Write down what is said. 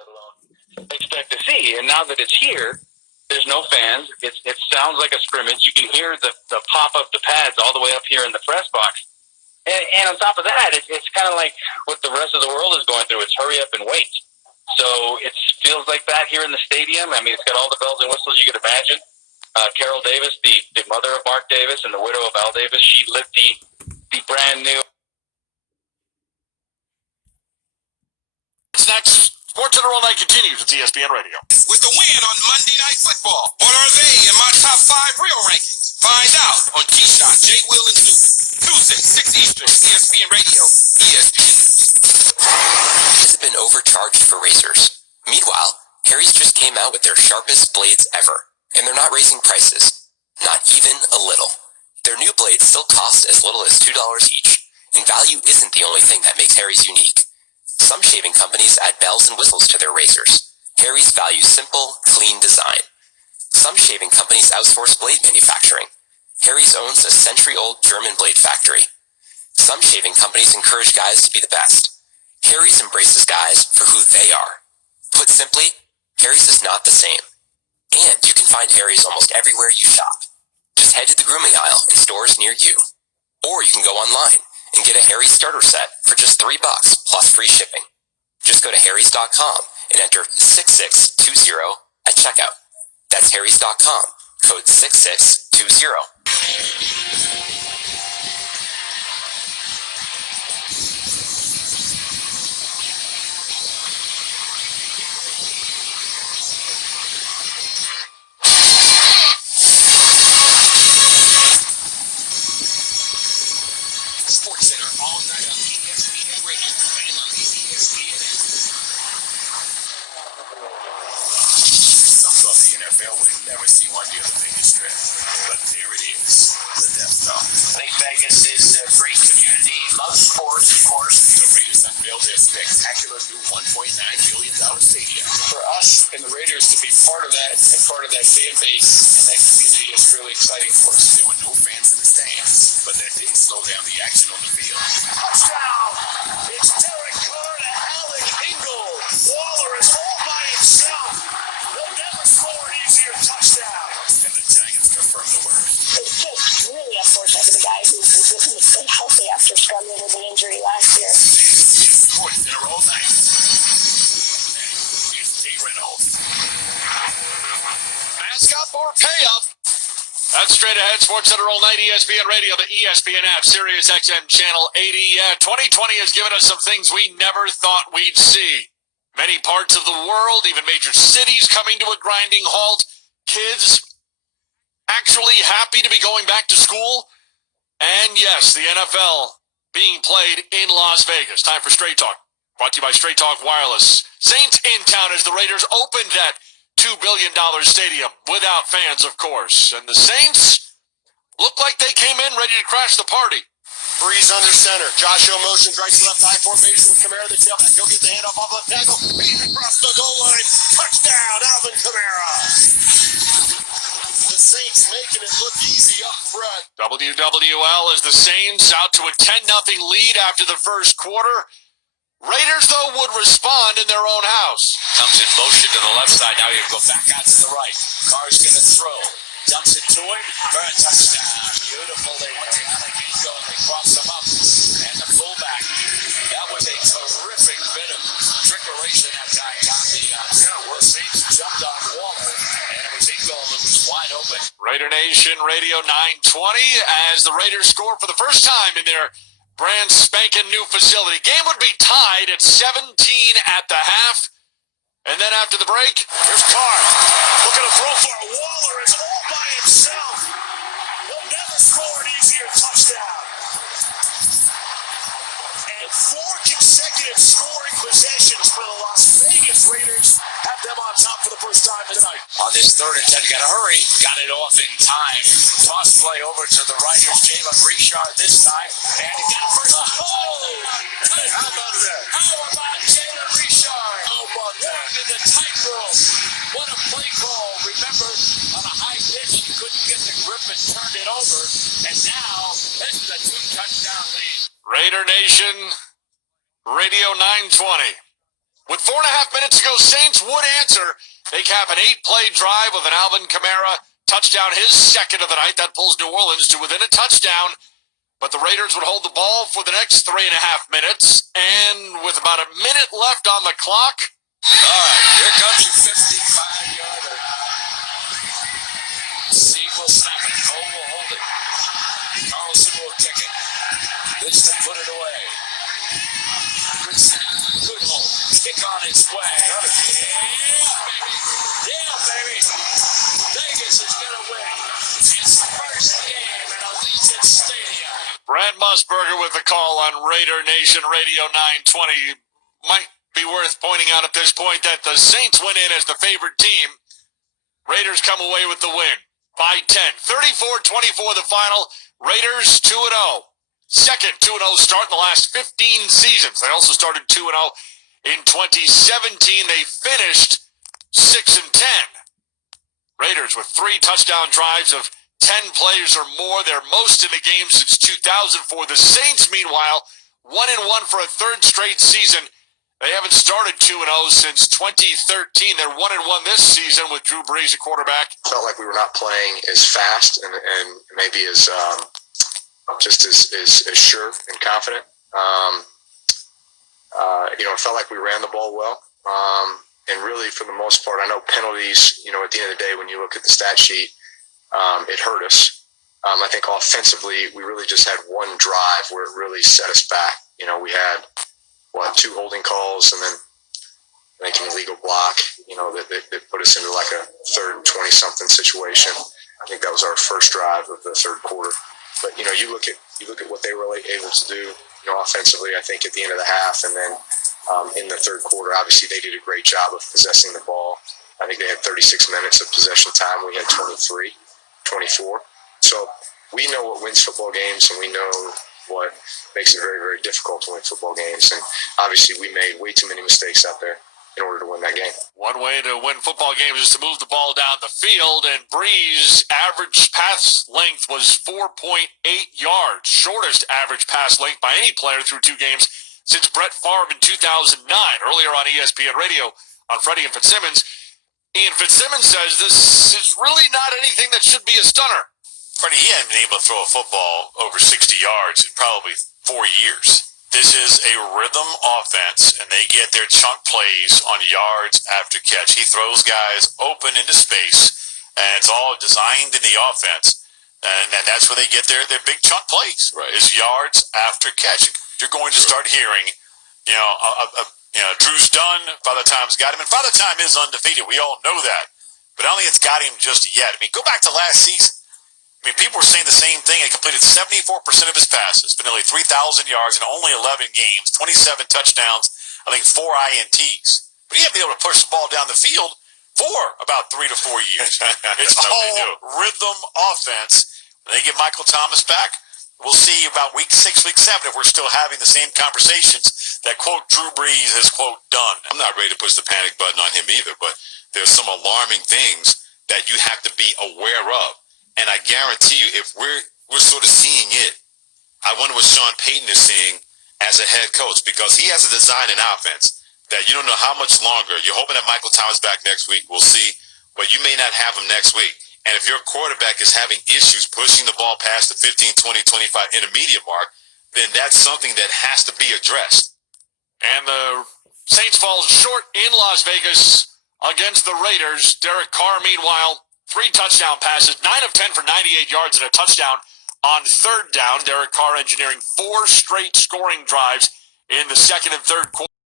let alone expect to see. And now that it's here, there's no fans. It sounds like a scrimmage. You can hear the pop of the pads all the way up here in the press box. And on top of that, it's kind of like what the rest of the world is going through. It's hurry up and wait. So it feels like that here in the stadium. I mean, it's got all the bells and whistles you could imagine. Carol Davis, the mother of Mark Davis and the widow of Al Davis, she lit the brand new. What's next? SportsCenter All Night continues at ESPN Radio. With the win on Monday Night Football, what are they in my top 5 real rankings? Find out on Keyshawn, J. Will, and Newman. Tuesday, 6 Eastern, ESPN Radio, ESPN News. Has been overcharged for razors. Meanwhile, Harry's just came out with their sharpest blades ever, and they're not raising prices. Not even a little. Their new blades still cost as little as $2 each, and value isn't the only thing that makes Harry's unique. Some shaving companies add bells and whistles to their razors. Harry's values simple, clean design. Some shaving companies outsource blade manufacturing. Harry's owns a century-old German blade factory. Some shaving companies encourage guys to be the best. Harry's embraces guys for who they are. Put simply, Harry's is not the same. And you can find Harry's almost everywhere you shop. Just head to the grooming aisle in stores near you. Or you can go online and get a Harry's starter set for just $3 plus free shipping. Just go to harrys.com and enter 6620 at checkout. That's harrys.com, code 6620. SportsCenter all night on ESPN Radio and on the ESPN app. Some thought the NFL would never see one near the Vegas Strip, but there it is, the Death Star. I think Vegas is a great community, loves sports, of course. The Raiders unveiled their spectacular new $1.9 billion stadium. For us and the Raiders to be part of that and part of that fan base and that community is really exciting for us. There were no fans in the stands, but that didn't slow down the action on the field. Touchdown! It's Derek Carr to Alec Ingold. Waller is all by himself. They'll never score an easier touchdown. And the Giants confirm the word. It's just really unfortunate for the guy who wasn't stay healthy after struggling with an injury last year. This is SportsCenter all night. And here's Jay Reynolds. Mascot for payout. That's straight ahead. SportsCenter All Night, ESPN Radio, the ESPN app, Sirius XM Channel 80. 2020 has given us some things we never thought we'd see. Many parts of the world, even major cities coming to a grinding halt. Kids actually happy to be going back to school. And yes, the NFL being played in Las Vegas. Time for Straight Talk. Brought to you by Straight Talk Wireless. Saints in town as the Raiders opened that $2 billion stadium without fans, of course. And the Saints look like they came in ready to crash the party. Breeze under center. Joshua motions right to left eye formation with Kamara, the tailback. He'll get the handoff off the tackle. Beat across the goal line. Touchdown, Alvin Kamara. The Saints making it look easy up front. WWL as the Saints out to a 10-0 lead after the first quarter. Raiders, though, would respond in their own house. Comes in motion to the left side. Now you go back out to the right. Carr's going to throw. Dumps it to him for a touchdown. Beautiful. They went to Alec Ingold and they crossed him up. And the fullback. That was a terrific bit of trickeration that guy got. The Saints jumped on Waller. And it was Ingold who was wide open. Raider Nation Radio 920 as the Raiders score for the first time in their brand spanking new facility. Game would be tied at 17 at the half. And then after the break, here's Carr. Looking to throw for Waller is all by himself. He'll never score an easier touchdown. And 4 consecutive scoring possessions for the Las Vegas Raiders have them on top for the first time tonight. On this 3rd and 10, got to hurry. Got it off in time. Toss play over to the Raiders. Jalen Richard this time. And he got a first. Oh! How about that? How about Jalen Richard? How about that? In the tightrope. What a play call. Remember, on a high pitch, he couldn't get the grip and turned it over. And now, this is a 2-touchdown lead. Raider Nation Radio 920. With With 4.5 minutes to go, Saints would answer. They cap an 8-play drive with an Alvin Kamara touchdown, his second of the night. That pulls New Orleans to within a touchdown. But the Raiders would hold the ball for the next 3.5 minutes. And with about a minute left on the clock. All right, here comes your 55-yarder. C will snap it. Cole will hold it. Carlson will kick it. This to put it away. Good snap. Good hold. Kick on its way. Yeah, baby. Vegas is going to win its first game in Allegiant Stadium. Brad Musburger with the call on Raider Nation Radio 920. Might be worth pointing out at this point that the Saints went in as the favored team. Raiders come away with the win by 10. 34-24 the final. Raiders 2-0. Second 2-0 start in the last 15 seasons. They also started 2-0 in 2017. They finished 6-10. Raiders with 3 touchdown drives of 10 plays or more. Their most in the game since 2004. The Saints, meanwhile, 1-1 for a third straight season. They haven't started 2-0 since 2013. They're 1-1 this season with Drew Brees at quarterback. Felt like we were not playing as fast and maybe as just as sure and confident. It felt like we ran the ball well. And really, for the most part, I know penalties, at the end of the day, when you look at the stat sheet, it hurt us. I think offensively, we really just had one drive where it really set us back. We had, 2 holding calls and then I think an illegal block, that put us into like a third and 20-something situation. I think that was our first drive of the third quarter. But, you look at what they were able to do, offensively, I think at the end of the half. And then in the third quarter, obviously they did a great job of possessing the ball. I think they had 36 minutes of possession time. We had 23, 24. So we know what wins football games, and we know what makes it very, very difficult to win football games. And obviously we made way too many mistakes out there in order to win that game. One way to win football games is to move the ball down the field, and Brees' average pass length was 4.8 yards, shortest average pass length by any player through 2 games since Brett Favre in 2009. Earlier on ESPN Radio on Freddie and Fitzsimmons, Ian Fitzsimmons says this is really not anything that should be a stunner. Freddie, he hadn't been able to throw a football over 60 yards in probably 4 years. This is a rhythm offense, and they get their chunk plays on yards after catch. He throws guys open into space, and it's all designed in the offense. And that's where they get their big chunk plays, right? Is yards after catch. You're going to start hearing, Drew's done. Father Time's got him, and Father Time is undefeated. We all know that. But I don't think it's got him just yet. Go back to last season. People were saying the same thing. He completed 74% of his passes for nearly 3,000 yards in only 11 games, 27 touchdowns, I think 4 INTs. But he hadn't been able to push the ball down the field for about 3 to 4 years. It's all rhythm offense. When they get Michael Thomas back, we'll see about week 6, week 7 if we're still having the same conversations that, quote, Drew Brees has, quote, done. I'm not ready to push the panic button on him either, but there's some alarming things that you have to be aware of. And I guarantee you, if we're sort of seeing it, I wonder what Sean Payton is seeing as a head coach, because he has a design in offense that you don't know how much longer. You're hoping that Michael Thomas back next week. We'll see. But you may not have him next week. And if your quarterback is having issues pushing the ball past the 15, 20, 25 intermediate mark, then that's something that has to be addressed. And the Saints fall short in Las Vegas against the Raiders. Derek Carr, meanwhile, 3 touchdown passes, 9 of 10 for 98 yards and a touchdown on third down. Derek Carr engineering 4 straight scoring drives in the second and third quarter.